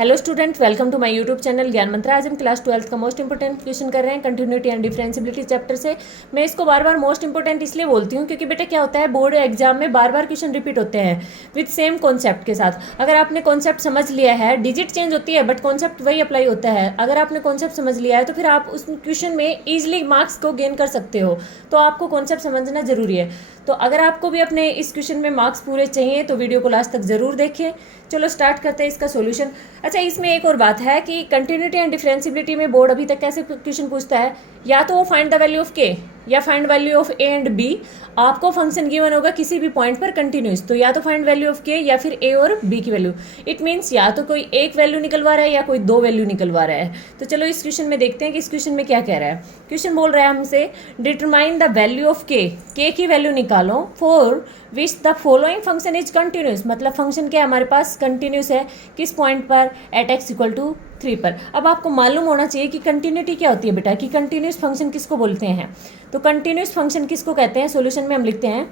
Hello student, welcome to my YouTube channel Gyan Mantra. आज हम class 12 का मोस्ट इंपोर्टेंट क्वेश्चन कर रहे हैं कंटिन्यूटी एंड डिफरेंशिबिलिटी चैप्टर से। मैं इसको बार बार मोस्ट इंपोर्टेंट इसलिए बोलती हूँ क्योंकि बेटा क्या होता है, बोर्ड एग्जाम में बार बार क्वेश्चन रिपीट होते हैं विद सेम कॉन्सेप्ट के साथ। अगर आपने कॉन्सेप्ट समझ लिया है, डिजिट चेंज होती है बट कॉन्सेप्ट वही अप्लाई होता है। अगर आपने कॉन्सेप्ट समझ लिया है तो फिर आप उस क्वेश्चन में ईजिली मार्क्स को गेन कर सकते हो। तो आपको कॉन्सेप्ट समझना जरूरी है। तो अगर आपको भी अपने इस क्वेश्चन में मार्क्स पूरे चाहिए तो वीडियो को लास्ट तक जरूर देखिए। चलो स्टार्ट करते हैं इसका सॉल्यूशन। अच्छा, इसमें एक और बात है कि कंटिन्यूटी एंड डिफरेंशिबिलिटी में बोर्ड अभी तक कैसे क्वेश्चन पूछता है, या तो वो find the value of K या find value of A and B. आपको फंक्शन गिवन होगा किसी भी पॉइंट पर कंटिन्यूस, तो या तो फाइंड वैल्यू ऑफ के या फिर ए और बी की वैल्यू। इट मीन्स या तो कोई एक वैल्यू निकलवा रहा है या कोई दो वैल्यू निकलवा रहा है। तो चलो इस क्वेश्चन में देखते हैं कि इस क्वेश्चन में क्या कह रहा है। क्वेश्चन बोल रहा है हमसे डिटरमाइन द वैल्यू ऑफ के की वैल्यू निकालो for which the following function is continuous. मतलब फंक्शन क्या हमारे पास कंटिन्यूस है, किस पॉइंट पर, एट एक्स इक्वल टू 3 पर। अब आपको मालूम होना चाहिए कि कंटिन्यूटी क्या होती है बेटा, कि कंटिन्यूस फंक्शन किसको बोलते हैं। तो कंटिन्यूस फंक्शन किसको कहते हैं, सॉल्यूशन में हम लिखते हैं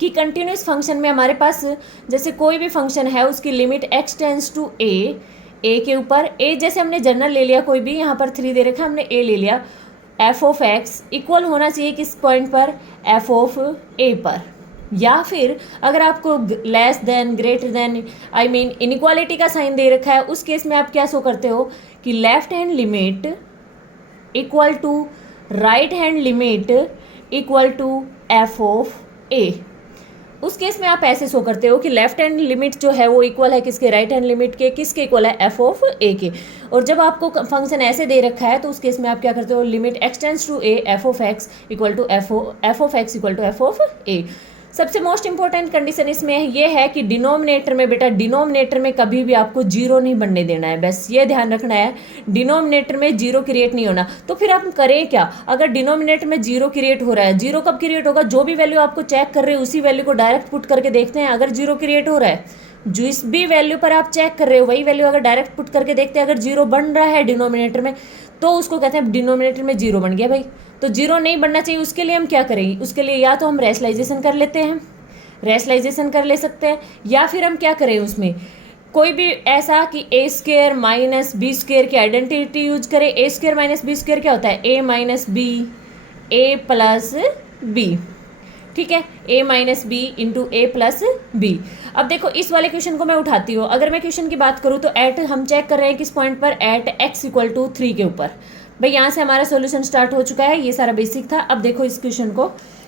कि कंटिन्यूस फंक्शन में हमारे पास जैसे कोई भी फंक्शन है उसकी लिमिट x टेंस टू ए के ऊपर, ए जैसे हमने जनरल ले लिया कोई भी, यहाँ पर 3 दे रखा है, हमने ए ले लिया, एफ ऑफ एक्स इक्वल होना चाहिए किस पॉइंट पर, एफ ऑफ ए पर। या फिर अगर आपको less than, greater then, I mean inequality का साइन दे रखा है, उस केस में आप क्या शो करते हो कि left hand limit equal to right hand limit equal to F of A. उस केस में आप ऐसे शो करते हो कि लेफ्ट हैंड लिमिट जो है वो इक्वल है किसके, राइट हैंड लिमिट के, किसके इक्वल है, एफ ऑफ ए के। और जब आपको फंक्शन ऐसे दे रखा है तो उस केस में आप क्या करते हो, limit x tends to A F of x equal to F of x equal to F of A. सबसे मोस्ट इंपॉर्टेंट कंडीशन इसमें ये है कि डिनोमिनेटर में बेटा, डिनोमिनेटर में कभी भी आपको जीरो नहीं बनने देना है, बस ये ध्यान रखना है, डिनोमिनेटर में जीरो क्रिएट नहीं होना। तो फिर आप करें क्या, अगर डिनोमिनेटर में जीरो क्रिएट हो रहा है, जीरो कब क्रिएट होगा, जो भी वैल्यू आपको चेक कर रहे हो उसी वैल्यू को डायरेक्ट पुट करके देखते हैं। अगर जीरो क्रिएट हो रहा है, जिस भी वैल्यू पर आप चेक कर रहे हो वही वैल्यू अगर डायरेक्ट पुट करके देखते हैं, अगर जीरो बन रहा है डिनोमिनेटर में तो उसको कहते हैं डिनोमिनेटर में जीरो बन गया भाई। तो जीरो नहीं बनना चाहिए, उसके लिए हम क्या करेंगे, उसके लिए या तो हम रेशनलाइजेशन कर लेते हैं, रेशनलाइजेशन कर ले सकते हैं, या फिर हम क्या करें उसमें कोई भी ऐसा कि ए स्क्र माइनस बी स्क्र की आइडेंटिटी यूज करें। ए स्क्र माइनस बी स्क्र क्या होता है, ए minus B A plus B, ठीक है, ए minus B into A plus B. अब देखो इस वाले क्वेश्चन को मैं उठाती हूँ। अगर मैं क्वेश्चन की बात करूँ तो एट हम चेक कर रहे हैं किस पॉइंट पर, एट एक्स इक्वल टू 3 के ऊपर। भाई यहाँ से हमारा सॉल्यूशन स्टार्ट हो चुका है, ये सारा बेसिक था। अब देखो इस क्वेश्चन को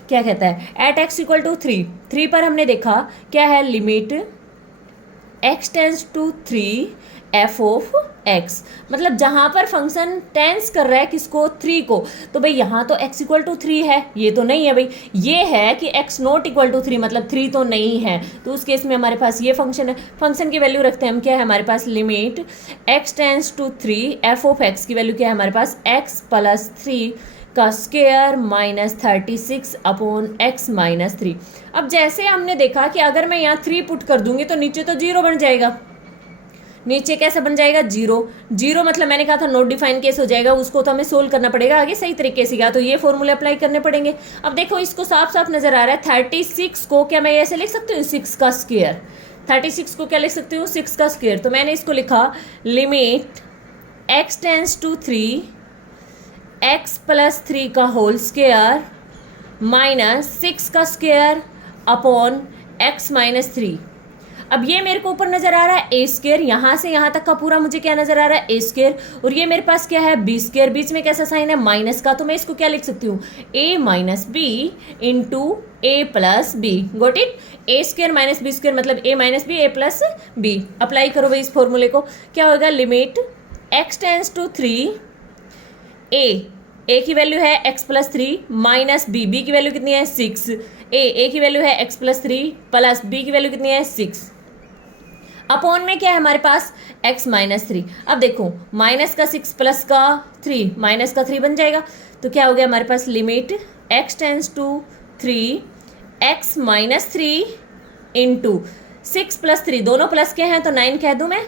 क्या कहता है, एट एक्स इक्वल टू 3 पर हमने देखा क्या है, limit x tends to 3 F of X. मतलब जहां पर फंक्शन टेंस कर रहा है किसको, 3 को। तो भाई यहाँ तो x इक्वल टू 3 है, ये तो नहीं है भाई, ये है कि x नॉट इक्वल टू 3, मतलब 3 तो नहीं है। तो उस केस में हमारे पास ये फंक्शन है, फंक्शन की वैल्यू रखते हैं हम, क्या है हमारे पास, limit x tends to 3 F of X की वैल्यू क्या है हमारे पास, x प्लस 3 का square minus 36 upon x minus 3। अब जैसे हमने देखा कि अगर मैं यहाँ 3 पुट कर दूंगी तो नीचे तो जीरो बन जाएगा, नीचे कैसे बन जाएगा, जीरो मतलब मैंने कहा था नोट डिफाइन केस हो जाएगा, उसको तो हमें सोल्व करना पड़ेगा आगे सही तरीके से, या तो ये फॉर्मूले अप्लाई करने पड़ेंगे। अब देखो इसको साफ साफ नजर आ रहा है, 36 को क्या मैं ऐसे लिख सकती हूँ, 6 का स्क्वायर, 36 को क्या लिख सकती हूँ, 6 का स्क्वायर। तो मैंने इसको लिखा limit x tends to 3 X plus 3 का होल स्क्वायर माइनस 6 का स्क्वायर अपॉन एक्स माइनस 3। अब ये मेरे को ऊपर नजर आ रहा है ए स्क्वायर, यहाँ से यहाँ तक का पूरा मुझे क्या नजर आ रहा है, ए स्क्वायर, और ये मेरे पास क्या है, बी स्क्वायर, बीच में कैसा साइन है, माइनस का। तो मैं इसको क्या लिख सकती हूँ, A minus B into A plus B. Got it, A square minus B square मतलब A minus B A plus B. Apply करो भाई इस फॉर्मूले को, क्या होगा, limit x tends to 3 A की वैल्यू है x प्लस 3 माइनस बी की वैल्यू कितनी है, 6। ए की वैल्यू है x प्लस 3 प्लस बी की वैल्यू कितनी है, 6। अपॉन में क्या है हमारे पास, x माइनस 3। अब देखो माइनस का 6 प्लस का 3, माइनस का 3 बन जाएगा। तो क्या हो गया हमारे पास, limit x tends to 3 x minus 3 into 6 plus 3, दोनों प्लस के हैं तो 9 कह दूँ मैं,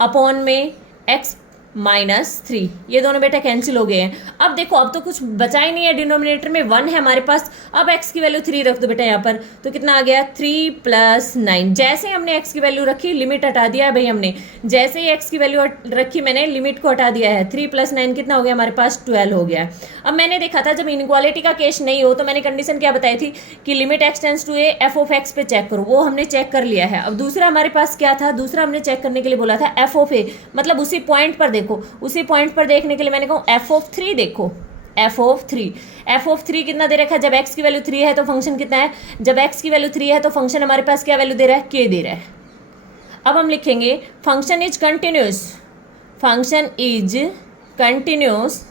अपॉन में x -3, ये दोनों बेटा कैंसिल हो गए हैं। अब देखो अब तो कुछ बचा ही नहीं है, डिनोमिनेटर में 1 है हमारे पास। अब x की वैल्यू 3 रख दो बेटा यहाँ पर, तो कितना आ गया 3 + 9। जैसे ही हमने x की वैल्यू रखी, लिमिट हटा दिया है भाई हमने। जैसे ही x की वैल्यू रखी मैंने, लिमिट को हटा दिया है। 3 + 9 कितना हो गया हमारे पास 12 हो गया। अब मैंने देखा था जब इनक्वालिटी का केस नहीं हो तो मैंने कंडीशन क्या बताई थी कि limit x tends to a f(x) पे चेक करो, वो हमने चेक कर लिया है। अब दूसरा हमारे पास क्या था, दूसरा हमने चेक करने के लिए बोला था f(a), मतलब उसी पॉइंट पर देखो, उसी पॉइंट पर देखने के लिए मैंने कहा f(3) देखो, f(3) कितना दे रखा है, जब x की वैल्यू 3 है तो फंक्शन कितना है, जब x की वैल्यू 3 है तो फंक्शन हमारे पास क्या वैल्यू दे रहा है, k दे रहा है। अब हम लिखेंगे function is continuous, function is continuous,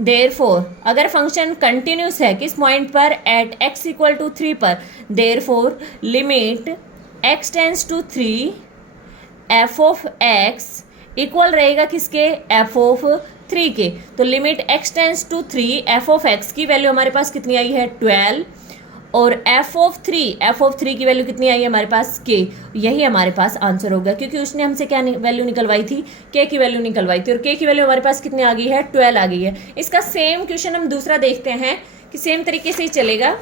therefore अगर फंक्शन कंटिन्यूस है किस पॉइंट पर, एट x = 3 पर, therefore limit x tends to 3 f(x) equal रहेगा किसके, f(3) के। तो limit x tends to 3 f(x) की वैल्यू हमारे पास कितनी आई है 12, और f(3) की वैल्यू कितनी आई है हमारे पास k। यही हमारे पास आंसर होगा, क्योंकि उसने हमसे क्या वैल्यू निकलवाई थी, k की वैल्यू निकलवाई थी, और k की वैल्यू हमारे पास कितनी आ गई है 12 आ गई है। इसका सेम क्वेश्चन हम दूसरा देखते हैं कि सेम तरीके से ही चलेगा।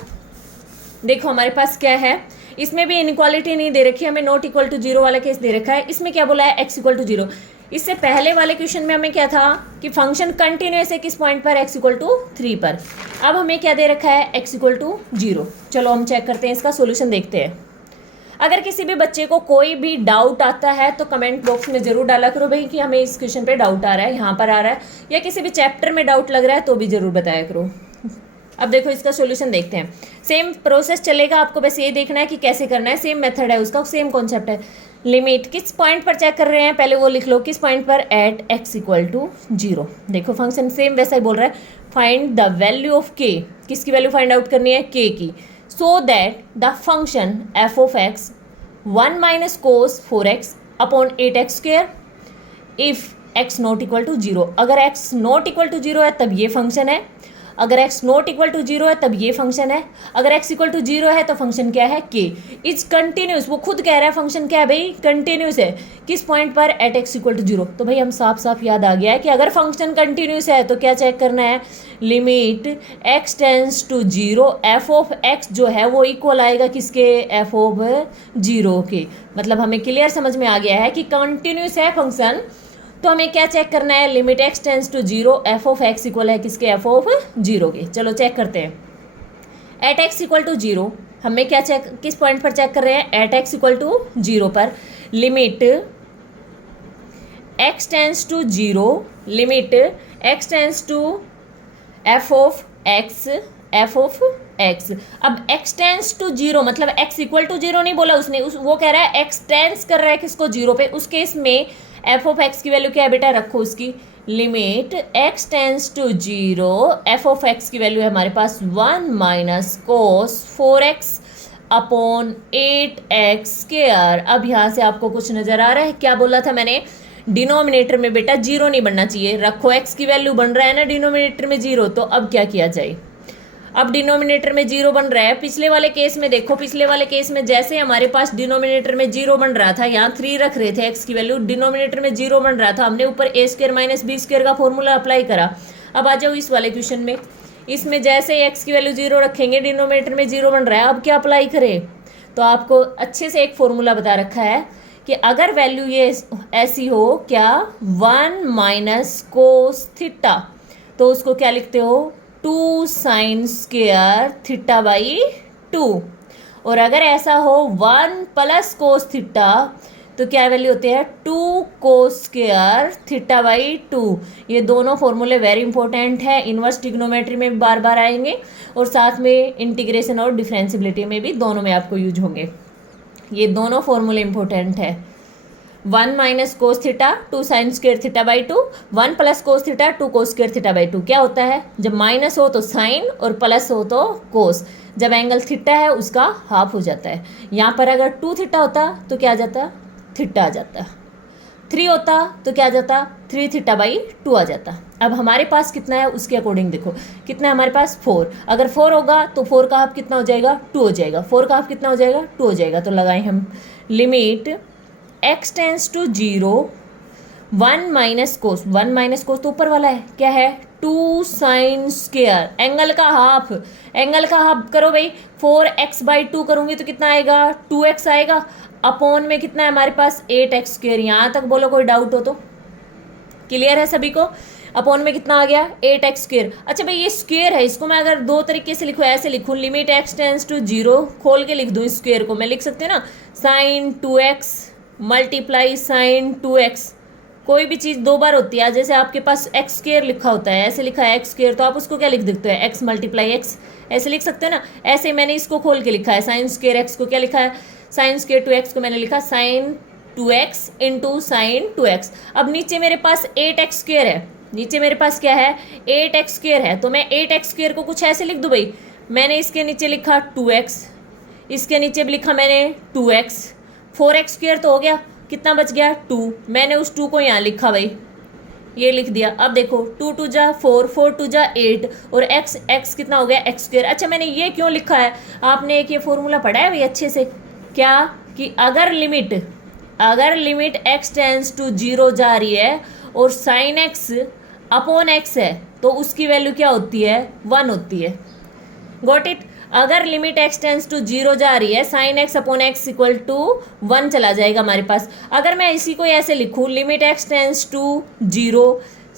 देखो हमारे पास क्या है, इसमें भी इनक्वालिटी नहीं दे रखी है, हमें नॉट इक्वल टू 0 वाला केस दे रखा है। इसमें क्या बोला है, x = 0। इससे पहले वाले क्वेश्चन में हमें क्या था कि फंक्शन कंटिन्यूअस है किस पॉइंट पर, x = 3 पर। अब हमें क्या दे रखा है, x = 0। चलो हम चेक करते हैं, इसका सोल्यूशन देखते हैं। अगर किसी भी बच्चे को कोई भी डाउट आता है तो कमेंट बॉक्स में जरूर डाला करो भाई कि हमें इस क्वेश्चन पे डाउट आ रहा है, यहाँ पर आ रहा है, या किसी भी चैप्टर में डाउट लग रहा है तो भी जरूर बताया करो। अब देखो इसका सॉल्यूशन देखते हैं। सेम प्रोसेस चलेगा, आपको बस ये देखना है कि कैसे करना है, सेम मेथड है उसका, सेम कॉन्सेप्ट है। लिमिट किस पॉइंट पर चेक कर रहे हैं, पहले वो लिख लो, किस पॉइंट पर, एट x = 0। देखो फंक्शन सेम वैसा ही बोल रहा है, find the value of k, किसकी वैल्यू फाइंड आउट करनी है, k की, so that the function f(x) 1 - cos 4x upon 8x², if x ≠ 0। अगर x ≠ 0 है तब ये फंक्शन है, अगर x ≠ 0 है तब ये फंक्शन है, अगर x = 0 है तो फंक्शन क्या है, k इज कंटिन्यूस। वो खुद कह रहा है फंक्शन क्या है भाई, कंटिन्यूस है किस पॉइंट पर, एट x = 0। तो भाई हम साफ साफ याद आ गया है कि अगर फंक्शन कंटिन्यूस है तो क्या चेक करना है, limit x tends to 0 f(x) जो है वो इक्वल आएगा किसके, f(0) के। मतलब हमें क्लियर समझ में आ गया है कि कंटिन्यूस है फंक्शन, तो हमें क्या चेक करना है, limit x tends to 0 f(x) equal है किसके, f(0) के। चलो चेक करते हैं, एट x = 0 हमें क्या चेक, किस पॉइंट पर चेक कर रहे हैं, एट x = 0 पर, limit x tends to 0, limit x tends to f(x). अब x टेंड्स टू 0 मतलब x = 0 नहीं बोला उसने, वो कह रहा है x टेंड्स कर रहा है किसको, 0 पे। उस केस में f(x) की वैल्यू क्या है बेटा, रखो उसकी, limit x tends to 0 f(x) की वैल्यू है हमारे पास 1 - cos 4x अपॉन 8x²। अब यहाँ से आपको कुछ नजर आ रहा है, क्या बोला था मैंने, डिनोमिनेटर में बेटा 0 नहीं बनना चाहिए, रखो x की वैल्यू बन रहा है ना डिनोमिनेटर में 0। तो अब क्या किया जाए, अब डिनोमिनेटर में 0 बन रहा है। पिछले वाले केस में देखो, पिछले वाले केस में जैसे हमारे पास डिनोमिनेटर में 0 बन रहा था, यहाँ 3 रख रहे थे x की वैल्यू, डिनोमिनेटर में 0 बन रहा था, हमने ऊपर a² - b² का फॉर्मूला अप्लाई करा। अब आ जाओ इस वाले क्वेश्चन में, इसमें जैसे x की वैल्यू 0 रखेंगे, डिनोमिनेटर में 0 बन रहा है, अब क्या अप्लाई करें। तो आपको अच्छे से एक फॉर्मूला बता रखा है कि अगर वैल्यू ये ऐसी हो, क्या 1 - cos थीटा, तो उसको क्या लिखते हो, 2 sin² θ/2। और अगर ऐसा हो 1 + cos थीटा, तो क्या वैल्यू होती है, 2 cos² θ/2। ये दोनों फॉर्मूले वेरी इंपॉर्टेंट है, इनवर्स ट्रिग्नोमेट्री में भी बार बार आएंगे, और साथ में इंटीग्रेशन और डिफरेंशिएबिलिटी में भी, दोनों में आपको यूज होंगे। ये दोनों फॉर्मूले इंपॉर्टेंट है। 1 - cos theta 2 sin² θ/2, 1 + cos theta 2 cos² θ/2। क्या होता है, जब माइनस हो तो साइन और प्लस हो तो कोस, जब एंगल थीटा है उसका हाफ हो जाता है। यहाँ पर अगर 2 थीटा होता तो क्या आ जाता, थीटा आ जाता, 3 होता तो क्या आ जाता, 3 θ/2 आ जाता। अब हमारे पास कितना है उसके अकॉर्डिंग देखो, कितना है हमारे पास 4। अगर 4 होगा तो 4 का हाफ कितना हो जाएगा, 2 हो जाएगा, 4 का हाफ कितना हो जाएगा, 2 हो जाएगा। तो लगाएं हम, limit x tends to 0 1 minus cos, 1 minus cos तो ऊपर वाला है, क्या है 2 साइन स्क्वायर, एंगल का हाफ, एंगल का हाफ करो भाई, 4x/2 करूंगी तो कितना आएगा 2x आएगा, अपॉन में कितना है हमारे पास 8x²। यहाँ तक बोलो कोई डाउट हो तो, क्लियर है सभी को। अपॉन में कितना आ गया 8x²। अच्छा भाई ये स्क्वायर है, इसको मैं अगर दो तरीके से लिखूँ, ऐसे लिखूँ लिमिट x टेंस टू 0 खोल के लिख दूँ, इस स्क्वायर को मैं लिख सकती हूँ ना sign 2x multiply sign 2x। कोई भी चीज़ दो बार होती है, जैसे आपके पास x² लिखा होता है, ऐसे लिखा है x², तो आप उसको क्या लिख देते हो x मल्टीप्लाई x, ऐसे लिख सकते हैं ना। ऐसे मैंने इसको खोल के लिखा है साइन स्क्वायर x को क्या लिखा है साइन स्क्वायर 2x को मैंने लिखा sign 2x into sine 2x। अब नीचे मेरे पास 8x² है, नीचे मेरे पास क्या है 8x² है, तो मैं 8x² को कुछ ऐसे लिख दूँ भाई, मैंने इसके नीचे लिखा 2x, इसके नीचे भी लिखा मैंने 2x, 4x² तो हो गया, कितना बच गया 2, मैंने उस 2 को यहाँ लिखा भाई, ये लिख दिया। अब देखो 2 2 जा 4, 4 2 जा 8 और x कितना हो गया x²। अच्छा मैंने ये क्यों लिखा है, आपने एक ये फॉर्मूला पढ़ा है भाई अच्छे से, क्या कि अगर लिमिट x टेंस टू 0 जा रही है और साइन x अपॉन x है तो उसकी वैल्यू क्या होती है 1 होती है। Got it. अगर लिमिट x टेंस टू 0 जा रही है sine x upon x equal to 1 चला जाएगा हमारे पास। अगर मैं इसी को ऐसे लिखूँ limit x tends to 0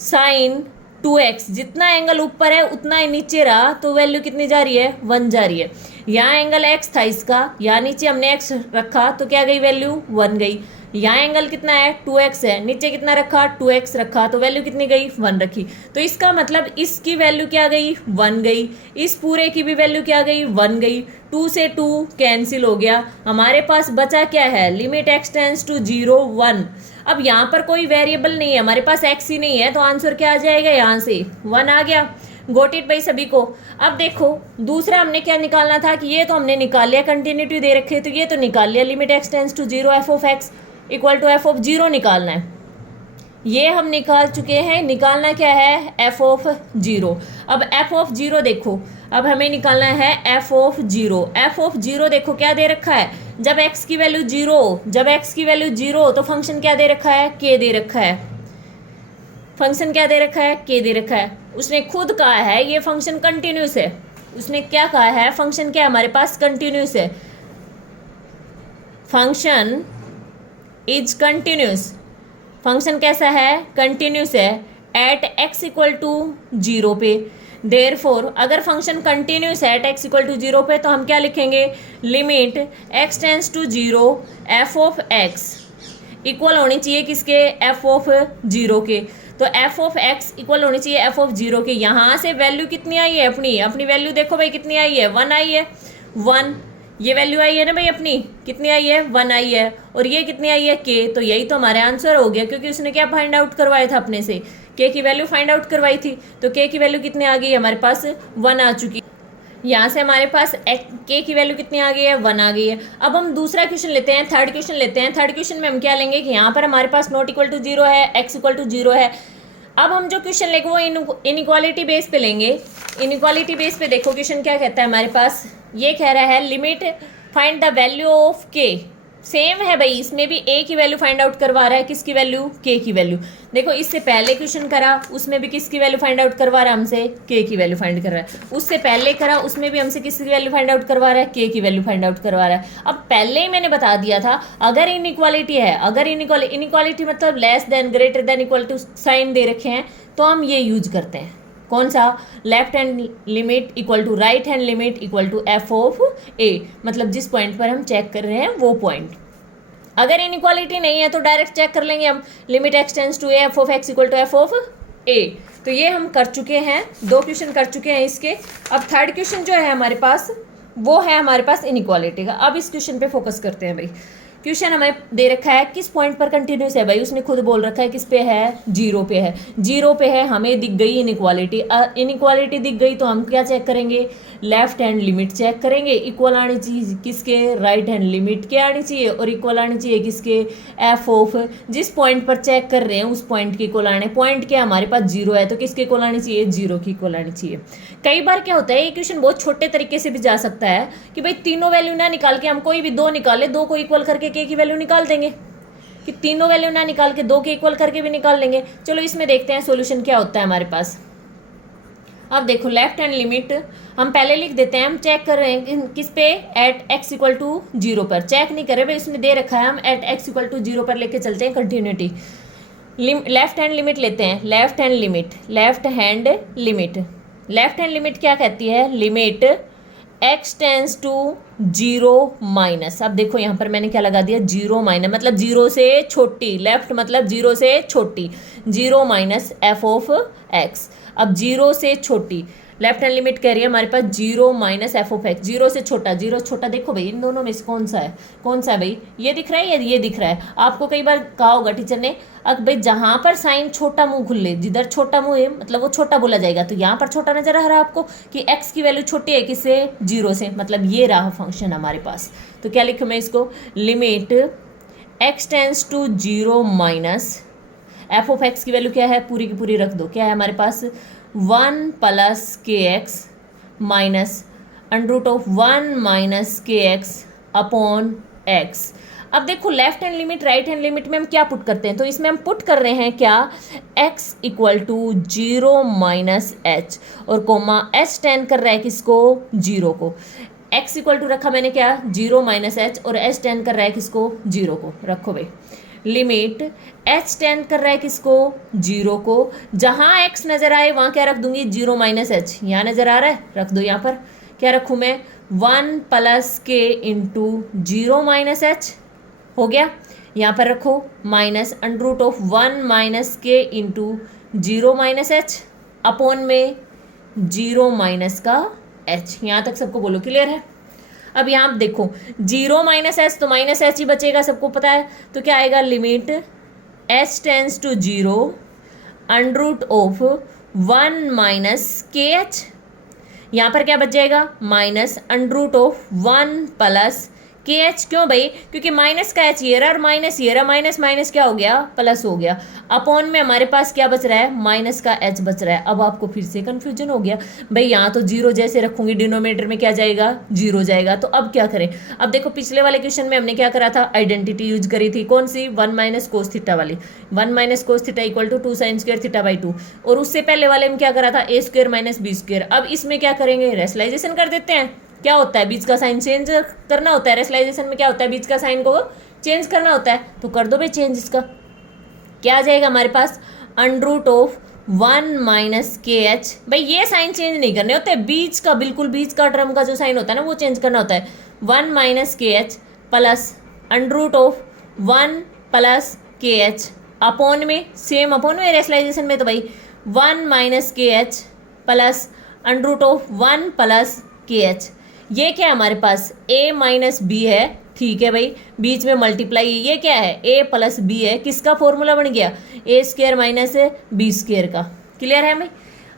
sine 2x, जितना एंगल ऊपर है उतना ही नीचे रहा तो वैल्यू कितनी जा रही है 1 जा रही है। यहाँ एंगल x था इसका, यहाँ नीचे हमने x रखा तो क्या गई वैल्यू 1 गई। यहाँ एंगल कितना है 2x है, नीचे कितना रखा 2x रखा तो वैल्यू कितनी गई 1 रखी। तो इसका मतलब इसकी वैल्यू क्या गई 1 गई, इस पूरे की भी वैल्यू क्या गई 1 गई, 2 से 2 कैंसिल हो गया, हमारे पास बचा क्या है लिमिट x टेंस टू 0 1। अब यहाँ पर कोई वेरिएबल नहीं है, हमारे पास x ही नहीं है, तो आंसर क्या आ जाएगा यहाँ से 1 आ गया। गोट इट भाई सभी को। अब देखो दूसरा हमने क्या निकालना था कि ये तो हमने निकाल लिया, कंटिन्यूटी दे रखे तो ये तो निकाल लिया, limit x tends to 0 f of x equal to f of 0 निकालना है, ये हम निकाल चुके हैं। निकालना क्या है f ऑफ 0। अब f ऑफ 0 देखो, अब हमें निकालना है f ऑफ 0। f ऑफ 0 देखो क्या दे रखा है, जब x की वैल्यू 0 हो, जब x की वैल्यू 0 हो तो फंक्शन क्या दे रखा है k दे रखा है, फंक्शन क्या दे रखा है k दे रखा है। उसने खुद कहा है ये फंक्शन कंटिन्यूस है, उसने क्या कहा है फंक्शन क्या हमारे पास कंटिन्यूस है, फंक्शन इज कंटिन्यूस, फंक्शन कैसा है कंटिन्यूस है एट x इक्वल टू 0 पे। देयरफॉर अगर फंक्शन कंटिन्यूस है एट x इक्वल टू 0 पे तो हम क्या लिखेंगे limit x tends to 0 f of x equal होनी चाहिए किसके f ऑफ 0 के, तो f ऑफ x इक्वल होनी चाहिए f ऑफ 0 के। यहाँ से वैल्यू कितनी आई है अपनी वैल्यू देखो भाई कितनी आई है 1 आई है 1, ये वैल्यू आई है ना भाई अपनी कितनी आई है 1 आई है, और ये कितनी आई है k, तो यही तो हमारा आंसर हो गया क्योंकि उसने क्या फाइंड आउट करवाया था अपने से k की वैल्यू फाइंड आउट करवाई थी, तो k की वैल्यू कितनी आ गई हमारे पास 1 आ चुकी। यहाँ से हमारे पास k की वैल्यू कितनी आ गई है 1 आ गई है। अब हम दूसरा क्वेश्चन लेते हैं, थर्ड क्वेश्चन लेते हैं। थर्ड क्वेश्चन में हम क्या लेंगे कि यहाँ पर हमारे पास नॉट इक्वल टू 0 है, x इक्वल टू 0 है। अब हम जो क्वेश्चन लेंगे वो इनइक्वालिटी बेस पे लेंगे। इनइक्वालिटी बेस पे देखो क्वेश्चन क्या कहता है हमारे पास, ये कह रहा है limit find the value of k, same है भाई इसमें भी a की वैल्यू फाइंड आउट करवा रहा है, किसकी वैल्यू k की वैल्यू। देखो इससे पहले क्वेश्चन करा उसमें भी किसकी वैल्यू फाइंड आउट करवा रहा है हमसे k की वैल्यू फाइंड कर रहा है, उससे पहले करा उसमें भी हमसे किसकी वैल्यू फाइंड आउट करवा रहा है k की वैल्यू फाइंड आउट करवा रहा है। अब पहले ही मैंने बता दिया था अगर इनइक्वालिटी है, अगर इनइक्वालिटी मतलब less than greater than equal to sign दे रखे हैं तो हम ये यूज करते हैं, कौन सा left hand limit equal to right hand limit equal to F of A, मतलब जिस पॉइंट पर हम चेक कर रहे हैं वो पॉइंट। अगर इनइक्वालिटी नहीं है तो डायरेक्ट चेक कर लेंगे हम limit x tends to A F of x equal to F of A. तो ये हम कर चुके हैं, 2 क्वेश्चन कर चुके हैं इसके। अब थर्ड क्वेश्चन जो है हमारे पास वो है हमारे पास इनइक्वालिटी का। अब इस क्वेश्चन पे फोकस करते हैं भाई। क्वेश्चन हमें दे रखा है किस पॉइंट पर कंटिन्यूस है भाई, उसने खुद बोल रखा है किस पे है 0 पे है, 0 पे है, हमें दिख गई इनइक्वालिटी। इनइक्वालिटी दिख गई तो हम क्या चेक करेंगे लेफ्ट हैंड लिमिट चेक करेंगे, इक्वल आनी चाहिए किसके राइट हैंड लिमिट के आनी चाहिए, और इक्वल आनी चाहिए किसके एफ ऑफ जिस पॉइंट पर चेक कर रहे हैं उस पॉइंट के इक्वल आने। पॉइंट क्या हमारे पास 0 है तो किसके इक्वल आनी चाहिए 0 की इक्वल आनी चाहिए। कई बार क्या होता है ये क्वेश्चन बहुत छोटे तरीके से भी जा सकता है कि भाई तीनों वैल्यू ना निकाल के हम कोई भी 2 निकाले, 2 को इक्वल करके k की वैल्यू निकाल देंगे। कि तीनों वैल्यू ना निकाल के 2 के इक्वल करके भी निकाल लेंगे। चलो इसमें देखते हैं सोल्यूशन क्या होता है हमारे पास। अब देखो लेफ्ट हैंड लिमिट हम पहले लिख देते हैं, हम चेक कर रहे हैं किस पे, एट x इक्वल टू 0 पर। चेक नहीं कर रहे भाई, उसमें दे रखा है, हम एट x इक्वल टू 0 पर लेके चलते हैं कंटिन्यूटी। लेफ्ट हैंड लिमिट लेते हैं, left hand limit, left hand limit, left hand limit क्या कहती है, limit x tends to 0 minus. अब देखो यहाँ पर मैंने क्या लगा दिया, 0 माइनस, मतलब 0 से छोटी, लेफ्ट मतलब 0 से छोटी, 0 माइनस एफ ऑफ एक्स। अब 0 से छोटी लेफ्ट हैंड लिमिट कह रही है हमारे पास 0 माइनस एफ ऑफ एक्स, 0 से छोटा, 0 छोटा देखो भाई इन दोनों में से कौन सा है, कौन सा है भाई, ये दिख रहा है या ये दिख रहा है। आपको कई बार कहा होगा टीचर ने, अब भाई जहां पर साइन छोटा मुंह खुले, जिधर छोटा मुंह है मतलब वो छोटा बोला जाएगा, तो यहाँ पर छोटा नजर आ रहा है आपको कि x की वैल्यू छोटी है किससे, 0 से, मतलब ये रहा फंक्शन हमारे पास। तो क्या लिखूँ मैं इसको, limit x tends to 0 minus F of X की वैल्यू क्या है, पूरी की पूरी रख दो, क्या है हमारे पास 1 plus K X minus under root of 1 minus K X upon X. अब देखो left hand limit right hand limit में हम क्या पुट करते हैं, तो इसमें हम पुट कर रहे हैं क्या, x equal to 0 minus H और कोमा h टेंड कर रहा है किसको, 0 को। x इक्वल टू रखा मैंने क्या, 0 माइनस एच और h टेंड कर रहा है किसको, 0 को। रखो भाई लिमिट h टेंड कर रहा है किसको, 0 को, जहां x नजर आए वहां क्या रख दूंगी, 0 माइनस एच, यहाँ नजर आ रहा है, रख दो यहाँ पर, क्या रखूँ मैं 1 प्लस के इंटू 0 माइनस एच, हो गया, यहाँ पर रखो minus under root of 1 minus K into 0 minus H upon में 0 माइनस का h। यहाँ तक सबको बोलो क्लियर है। अब यहाँ देखो 0 माइनस एच तो माइनस एच ही बचेगा, सबको पता है, तो क्या आएगा, limit h tends to 0 under root of 1 minus के एच, यहाँ पर क्या बच जाएगा, minus under root of 1 plus के एच। क्यों भाई, क्योंकि माइनस का एच ये रहा और माइनस ये रहा, माइनस माइनस क्या हो गया, प्लस हो गया, अपॉन में हमारे पास क्या बच रहा है, माइनस का एच बच रहा है। अब आपको फिर से कंफ्यूजन हो गया भाई, यहाँ तो 0 जैसे रखूंगी डिनोमिनेटर में क्या जाएगा, 0 जाएगा, तो अब क्या करें। अब देखो पिछले वाले क्वेश्चन में हमने क्या करा था, आइडेंटिटी यूज करी थी, कौन सी, 1 माइनस कोस थीटा वाली, 1 minus cos theta equal to 2 sine square theta by 2, और उससे पहले वाले में क्या करा था, a square minus B square. अब इसमें क्या करेंगे, रेशनलाइजेशन कर देते हैं। क्या होता है, बीच का साइन चेंज करना होता है, रेशनलाइजेशन में क्या होता है, बीच का साइन को चेंज करना होता है, तो कर दो भाई चेंज। इसका क्या आ जाएगा हमारे पास, अंडर रूट ऑफ 1 माइनस के एच। भाई ये साइन चेंज नहीं करने होते, बीच का, बिल्कुल बीच का टर्म का जो साइन होता है ना वो चेंज करना होता है, 1 माइनस के H plus under root of 1 plus के एच अपॉन में, सेम अपॉन में रेशनलाइजेशन में, तो भाई 1 माइनस के H plus under root of 1 plus के एच। ये क्या है हमारे पास, a माइनस बी है, ठीक है भाई, बीच में मल्टीप्लाई, ये क्या है, a प्लस बी है, किसका फॉर्मूला बन गया, a square minus B square का। क्लियर है भाई,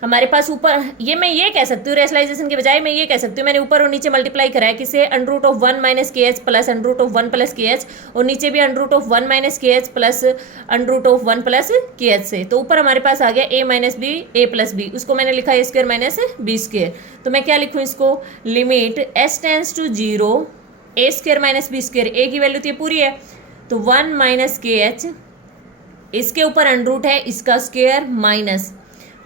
हमारे पास ऊपर ये, मैं ये कह सकती हूँ रेशनलाइजेशन के बजाय मैं ये कह सकती हूँ, मैंने ऊपर और नीचे मल्टीप्लाई करा है किसे, अंडर रूट ऑफ 1 माइनस के H plus under root of 1 plus के एच, और नीचे भी अंडर रूट ऑफ 1 माइनस के H plus under root of 1 plus के एच से, तो ऊपर हमारे पास आ गया a minus b, a plus b, उसको मैंने लिखा है स्क्वायर माइनस बी स्क्वायर। तो मैं क्या लिखूँ इसको, limit h tends to 0 a square minus B square, a की वैल्यू तो ये पूरी है, तो 1 माइनस के एच, इसके ऊपर अंडर रूट है इसका स्क्वायर माइनस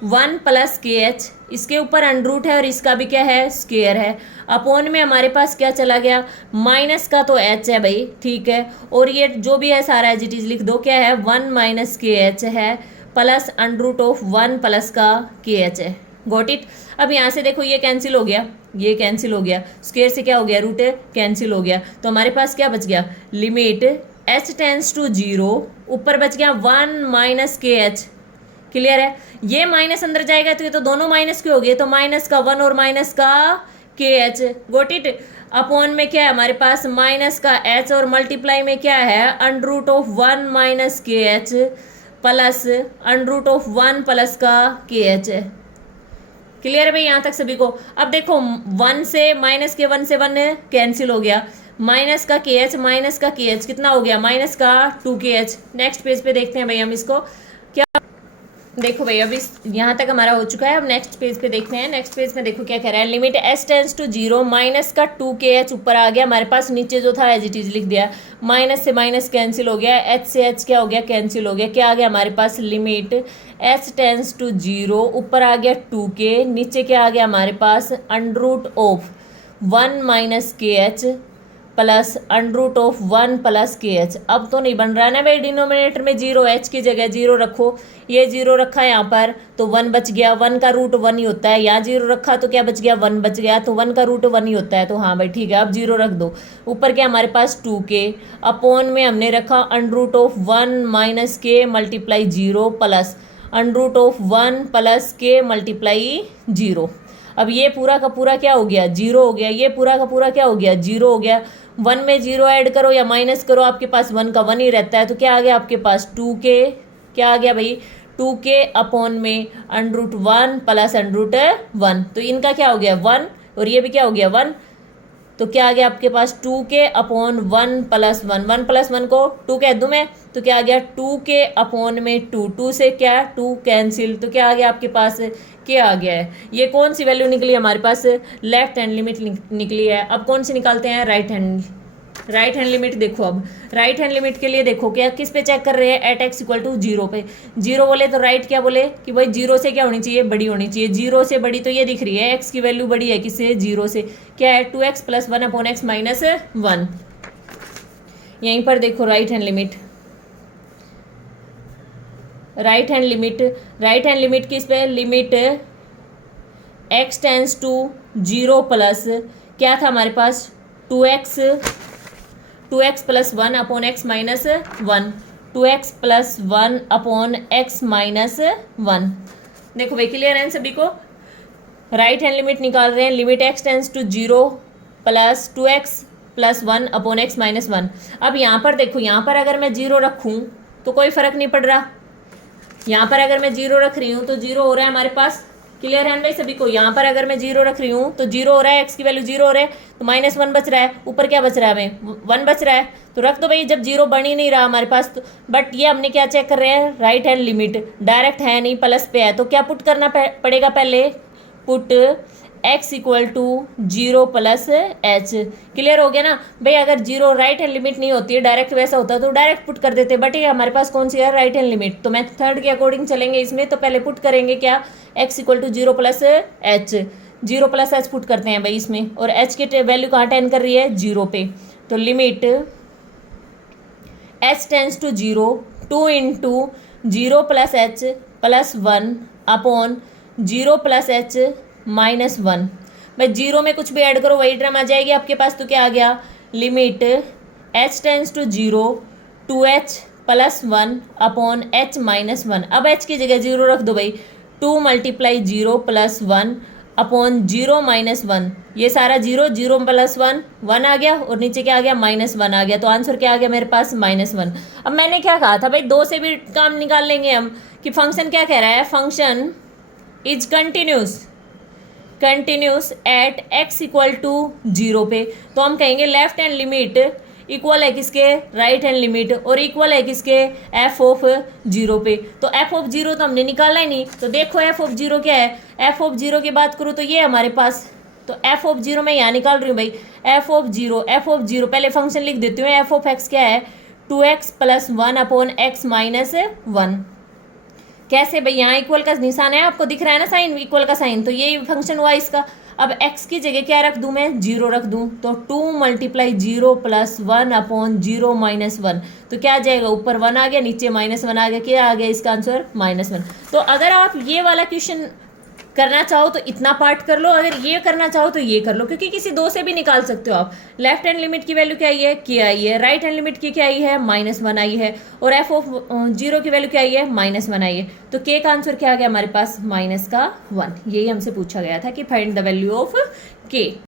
1 प्लस के एच, इसके ऊपर अंडर रूट है और इसका भी क्या है, स्क्वायर है, अपॉन में हमारे पास क्या चला गया, माइनस का तो एच है भाई, ठीक है, और ये जो भी है सारा एज इट इज लिख दो, क्या है 1 माइनस के एच है plus under root of 1 plus का के एच है। Got it. अब यहाँ से देखो ये कैंसिल हो गया, ये कैंसिल हो गया, स्क्वायर से क्या हो गया, रूट कैंसिल हो गया, तो हमारे पास क्या बच गया, लिमिट h टेंस टू 0, ऊपर बच गया 1 माइनस के एच। क्लियर है, ये माइनस अंदर जाएगा तो ये तो दोनों माइनस के हो गए, तो माइनस का 1 और माइनस का k H. Got it. Upon में क्या है हमारे पास, माइनस का एच और मल्टीप्लाई में क्या है, अंडर रूट ऑफ 1 माइनस के H plus under root of 1 plus का के एच है। क्लियर है भाई यहाँ तक सभी को। अब देखो 1 से माइनस के 1 से 1 कैंसिल हो गया, माइनस का के एच माइनस का के एच कितना हो गया, माइनस का 2 के एच। नेक्स्ट पेज पे देखते हैं भाई हम इसको क्या। देखो भाई, अभी यहाँ तक हमारा हो चुका है। अब नेक्स्ट पेज पे देखते हैं। नेक्स्ट पेज में देखो क्या कह रहा है, limit s tends to 0 minus का 2kh ऊपर आ गया हमारे पास, नीचे जो था एज इट इज लिख दिया, माइनस से माइनस कैंसिल हो गया, h से h क्या हो गया, कैंसिल हो गया, क्या आ गया हमारे पास, लिमिट s टेंस टू 0 ऊपर आ गया 2k, नीचे क्या आ गया हमारे पास, under root of 1 minus kh plus under root of 1 plus kh। अब तो नहीं बन रहा है ना भाई, डिनोमिनेटर में 0, h की जगह 0 रखो, ये 0 रखा है यहाँ पर तो 1 बच गया, 1 का रूट 1 ही होता है, यहाँ 0 रखा तो क्या बच गया, 1 बच गया, तो 1 का रूट 1 ही होता है, तो हाँ भाई ठीक है, अब 0 रख दो। ऊपर क्या हमारे पास 2k, अपॉन में हमने रखा under root of 1 minus k multiply 0 plus under root of 1 plus k multiply 0। अब ये पूरा का पूरा क्या हो गया, 0 हो गया, ये पूरा का पूरा क्या हो गया, 0 हो गया। 1 में 0 ऐड करो या माइनस करो, आपके पास 1 का 1 ही रहता है, तो क्या आ गया आपके पास 2k, क्या आ गया भाई, 2k अपॉन में under root 1 plus under root 1, तो इनका क्या हो गया 1 और ये भी क्या हो गया 1, तो क्या आ गया आपके पास 2k अपॉन 1 प्लस 1, 1 प्लस 1 को 2 कह दूँ मैं, तो क्या आ गया 2k अपॉन में 2, 2 से क्या 2 कैंसिल, तो क्या आ गया आपके पास, क्या आ गया है, ये कौन सी वैल्यू निकली हमारे पास, लेफ्ट हैंड लिमिट निकली है। अब कौन सी निकालते हैं, राइट हैंड लिमिट। देखो अब राइट हैंड लिमिट के लिए देखो क्या किस पे चेक कर रहे हैं, एट एक्स इक्वल टू 0 पे, 0 बोले तो राइट क्या बोले कि भाई 0 से क्या होनी चाहिए, बड़ी होनी चाहिए, 0 से बड़ी तो ये दिख रही है, एक्स की वैल्यू बड़ी है किससे, 0 से, क्या है 2x plus 1 upon x minus 1। यहीं पर देखो राइट हैंड लिमिट किस पे, limit x tends to 0 plus क्या था हमारे पास 2x plus 1 upon x minus 1, 2x plus 1 upon x minus 1। देखो भाई क्लियर है सभी को, राइट हैंड लिमिट निकाल रहे हैं, limit x tends to 0 plus 2x plus 1 upon x minus 1। अब यहाँ पर देखो, यहाँ पर अगर मैं 0 रखूँ तो कोई फर्क नहीं पड़ रहा, यहाँ पर अगर मैं 0 रख रही हूँ तो 0 हो रहा है हमारे पास, क्लियर है भाई सभी को, यहाँ पर अगर मैं 0 रख रही हूँ तो 0 हो रहा है, एक्स की वैल्यू 0 हो रहा है, तो माइनस 1 बच रहा है, ऊपर क्या बच रहा है हमें 1 बच रहा है, तो रख दो भाई, जब 0 बन ही नहीं रहा हमारे पास तो, बट ये हमने क्या चेक कर रहे हैं, राइट हैंड लिमिट डायरेक्ट है नहीं, प्लस पे है, तो क्या पुट करना पड़ेगा पहले, put x equal to 0 plus h. Clear हो गया ना भाई, अगर 0 राइट हैंड लिमिट नहीं होती है, डायरेक्ट वैसा होता तो डायरेक्ट पुट कर देते, बट ये हमारे पास कौन सी है, राइट हैंड लिमिट, तो मेथड के अकॉर्डिंग चलेंगे इसमें, तो पहले पुट करेंगे क्या, x equal to 0 plus h, 0 plus h put करते हैं भाई इसमें, और h की वैल्यू कहाँ टेंड कर रही है 0 पे, तो limit h tends to 0 2 into 0 plus h plus 1 upon 0 plus h minus 1। भाई 0 में कुछ भी ऐड करो वही टर्म आ जाएगी आपके पास, तो क्या आ गया, limit h tends to 0 2h plus 1 upon h minus 1। अब h की जगह 0 रख दो भाई, 2 मल्टीप्लाई 0 प्लस 1 अपॉन 0 माइनस 1, ये सारा 0 0 प्लस 1 1 आ गया, और नीचे क्या आ गया माइनस 1 आ गया, तो आंसर क्या आ गया मेरे पास -1। अब मैंने क्या कहा था भाई, 2 से भी काम निकाल लेंगे हम, कि फंक्शन क्या कह रहा है, function is continuous at x equal to 0 पे, तो हम कहेंगे लेफ्ट हैंड लिमिट इक्वल है किसके, राइट हैंड लिमिट, और इक्वल है किसके, f ऑफ 0 पे, तो f ऑफ 0 तो हमने निकाला ही नहीं, तो देखो f ऑफ 0 क्या है, f ऑफ 0 की बात करूँ तो ये हमारे पास, तो f ऑफ 0 मैं यहाँ निकाल रही हूँ भाई, f ऑफ 0 पहले फंक्शन लिख देती हूँ, f ऑफ x क्या है 2x plus 1 upon x minus 1। कैसे भाई, यहाँ इक्वल का निशान है, आपको दिख रहा है ना साइन, इक्वल का साइन, तो ये फंक्शन हुआ इसका। अब x की जगह क्या रख दूँ मैं, 0 रख दूँ, तो 2 मल्टीप्लाई 0 प्लस 1 अपॉन 0 माइनस 1, तो क्या आ जाएगा, ऊपर 1 आ गया, नीचे -1 आ गया, क्या आ गया इसका आंसर -1। तो अगर आप ये वाला क्वेश्चन करना चाहो तो इतना पार्ट कर लो, अगर ये करना चाहो तो ये कर लो, क्योंकि किसी 2 से भी निकाल सकते हो आप। लेफ्ट हैंड लिमिट की वैल्यू क्या आई है, k आई है, राइट हैंड लिमिट की क्या आई है -1 आई है, और f ऑफ 0 की वैल्यू क्या आई है -1 आई है, तो k का आंसर क्या आ गया हमारे पास -1। यही हमसे पूछा गया था कि find the value of k।